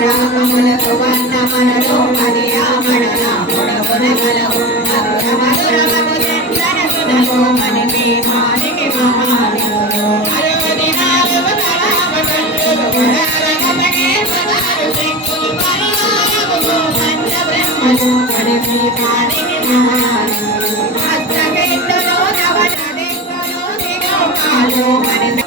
రామములకు వర్ణమనలో అది ఆమడన పొడవున గలవు మధుర మధురమను చందనసునకు మనకి మానికి మహానులు అరవది నాలుగు తరామ కన్నులు వరాలగమనే పదాలు శంకులు పరివారములు పంచ బ్రహ్మలు మనకి మానికి మహానులు Hello, my name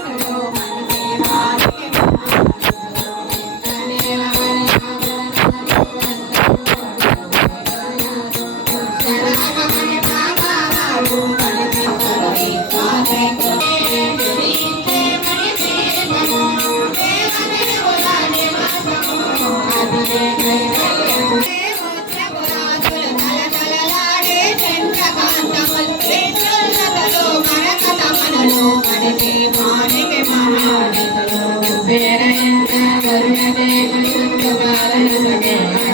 Thank you.